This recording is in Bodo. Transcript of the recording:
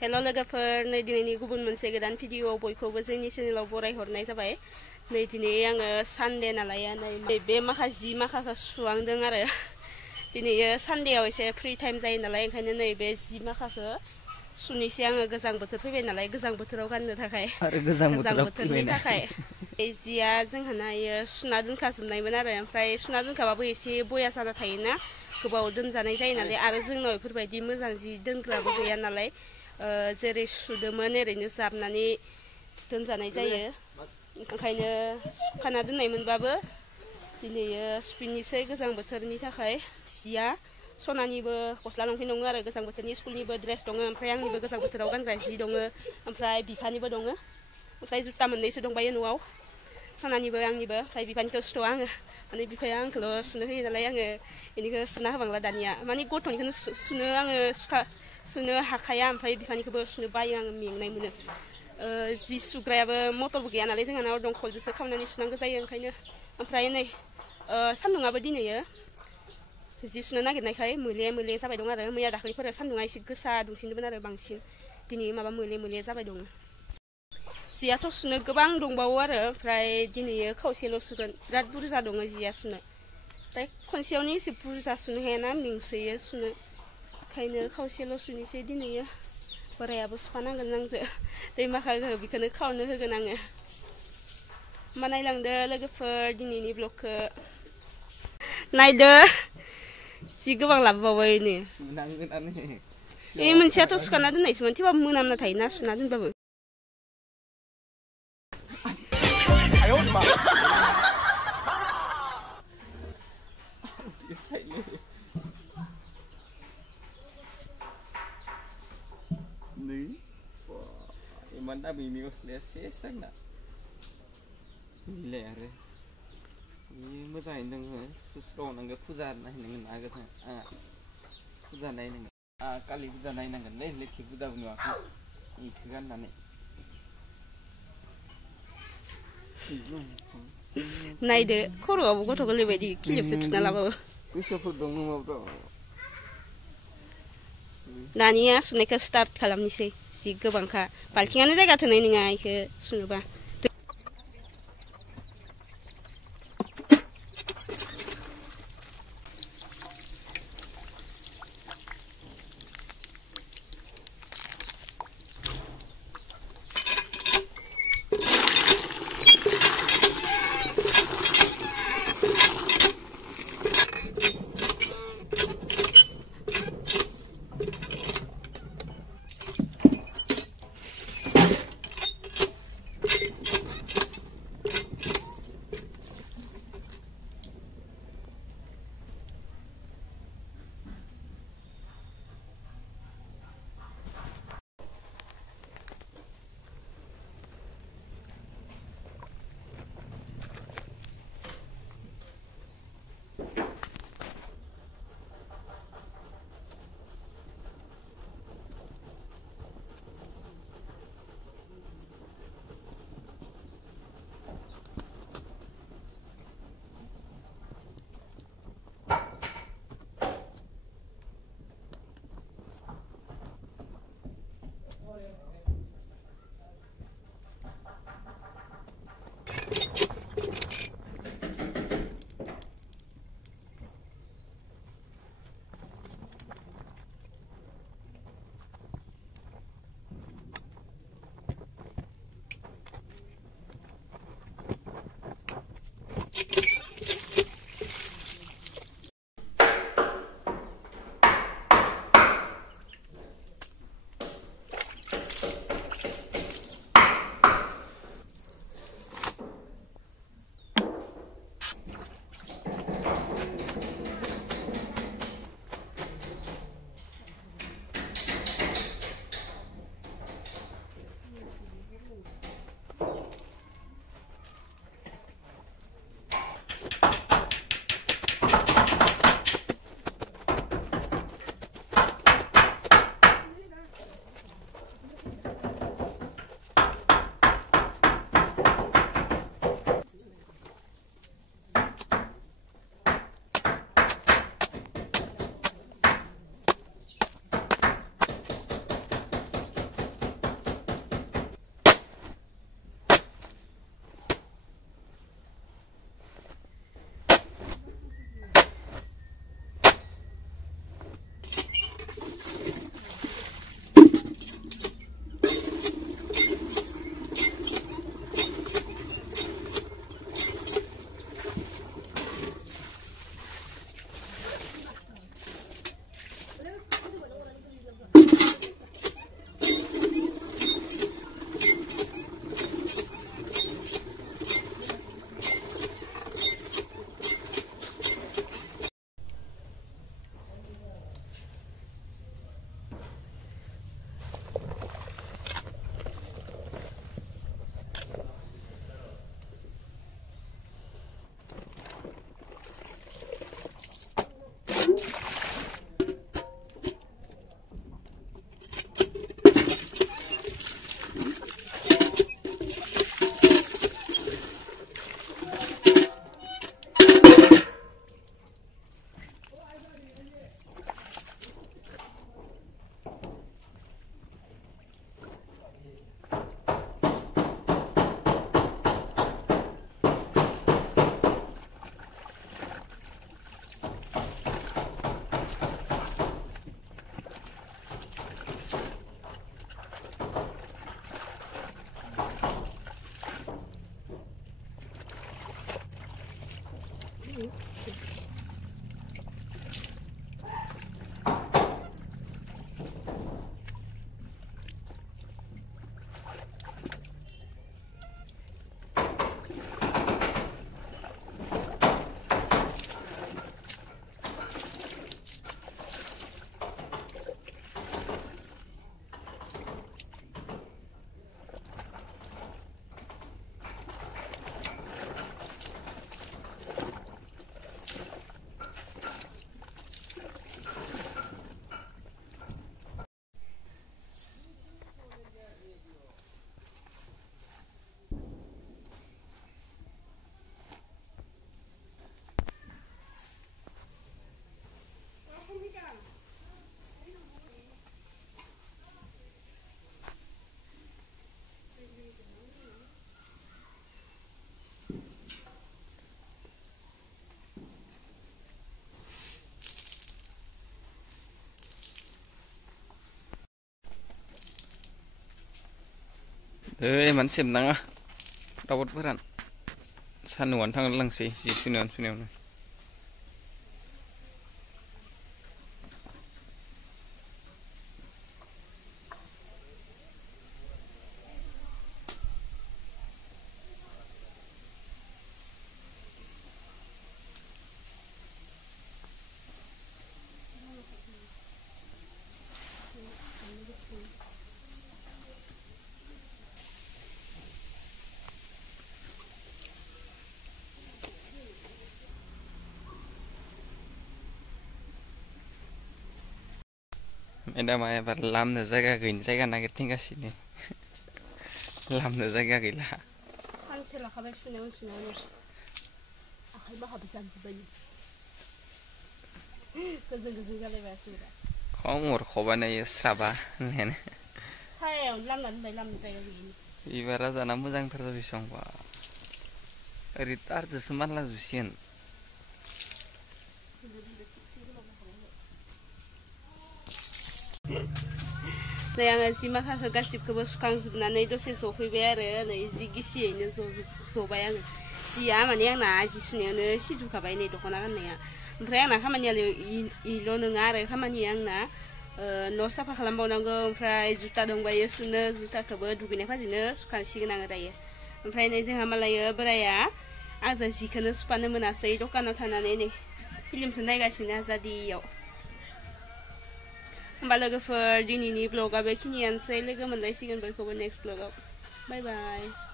हेल' लोगोफोर नै दिनैनि गुबुन मोनसे गोदान भिडिअ बयखौबो जोंनि चेनेलाव बरायहरनाय जाबाय। नै दिनै आङो सानडे नालाय नै बे जि माखाखौ सुवांदों आरो दिनै सानडेआव एसे फ्रि टाइम जायो नालाय ओंखायनो नै बे जि माखाखौ सुनैसै आङो गोजां बोथोर फैबाय नालाय गोजां बोथोराव गाननो थाखाय आरो गोजां बोथोरनि थाखाय जिया जोंहाना सुना दोनखाजोबनायमोन आरो ओमफ्राय सुना दोनखाबाबो एसे बया जाना थायोना गोबाव दोनजानाय जायो नालाय आरो जोंनाव बेफोरबायदि मोजां जि दोनग्राबो गैया नालाय जेरै सुदोंमोन ओरैनो जाबनानै दोनजानाय जायो ओंखायनो सुखाना दोननायमोनबाबो दिनै सुफिननोसै गोजां बोथोरनि थाखाय जिया सनानिबो गस्ला लंपेन्ट दङ आरो गोजां बोथोरनि स्कुलनिबो ड्रेस दङ ओमफ्राय आंनिबो गोजां बोथोराव गानग्रा जि दङ ओमफ्राय बिफानिबो दङ ओमफ्राय जुथा मोननैसो दंबायो न'आव सनानिबो आंनिबो ओमफ्राय बिफानिखौ सुथ'आ आङो माने बिफाया आंखौल' सुनो होयो नालाय आङो बेनिखौ सुना होबांला दानिया माने गथ'निखौनो सुनो आङो सुनो हाखाया ओमफ्राय बिफानिखौबो सुनो बायो आङो मेंनाय मोनो जि सुग्रायाबो मटरबो गैया नालाय जोंहानाव दंखलजोंसो खावनानै सुनांगौ जायो ओंखायनो ओमफ्राय नै सान्दुङाबो दिनै जि सुनो नागिरनायखाय मोले जाबाय दं आरो मैया दाख्लैफोर सान्दुङा एसे गोसा दुंसिनदोंमोन आरो बांसिन दिनै माबा मोले जाबाय दं जियाथ' सुनो गोबां दंबावो आरो ओमफ्राय दिनै खावसेल' सुगोन बिराद बुरजा दङ जिया सुनो ओमफ्राय खनसेयावनो एसे बुरजा सुनो हायाना मेंसोयो सुनो ओंखायनो खावसेल' सुनोसै दिनै बोरायाबो सुफानांगोन आंजों दैमाखाखौ बेखौनो खावनो होगोन आङो होमबा नायलांदो लोगोफोर दिनैनि ब्लगखौ नायदो जि गोबां लाबोबावबाय मोनसेयाथ' सुखाना दोननायसोमोन थेवबाबो मोनामना थायोना सुना दोनबाबो Mantap ini sesak nak. Gila re. Ini betul ini susah nangga puja nah ini agak puja nah ini kali puja nah ini nangga nih leki puja punya aku ini kan nane. Naide koro abu kotor kali bedi kinjap setuna laba. Bisa pudong mau bro. Dania suneka start kalam ni sih. Si गोबांखा बाल्थिंआनो जायगा थोनाय नङा इखो सुनोबा मानो सेबनाङा फटाफट फोरान सान्दुंआनो थांलांसै जि सुनायावनो मेदामा एबार लामनो जायगा गैयिनि जायगा नागिरथिंगासिनो लामनो जायगा गैला सानसे लाखाबाय सुनायावनो आखाइ बाहाबो जानजोब्बाय गोजों जालायबायसो खम हरखबानो स्राबा होननायानो सायावनो लामना दोनबाय लामनो जायगा गैयिनि बिबारा जाना मोजांथार जाबाय संबा ओरै तारजोंसो मानला जुसिगोन नै आङो जि माखाखौ गासिबखौबो सुखांजोबनानै दसे जफैबाय आरो नै जि गिसियैनो जबाय आङो जिया माने आंना जि सुनायावनो सिजोबखाबाय नै दख'ना गाननाया ओमफ्राय आंना खामानियाल' इल' नङा आरो खामानिया आंना न' साफा खालामबावनांगौ ओमफ्राय जुता दंबायो सुनो जुताखौबो दुगैनाय फाजैनो सुखांसिगोन आङो दायो ओमफ्राय नै जोंहा मालायो बोराया आंजों जिखौनो सुफानो मोनासै दखानाव थानानै नै फिल्मसो नायगासिनो आजादियाव होमबा लोगोफोर दिनैनि ब्लगा बेखिनियानोसै लोगो मोनलायसिगोन बयखौबो नेक्स्ट ब्लगाव बाय बाय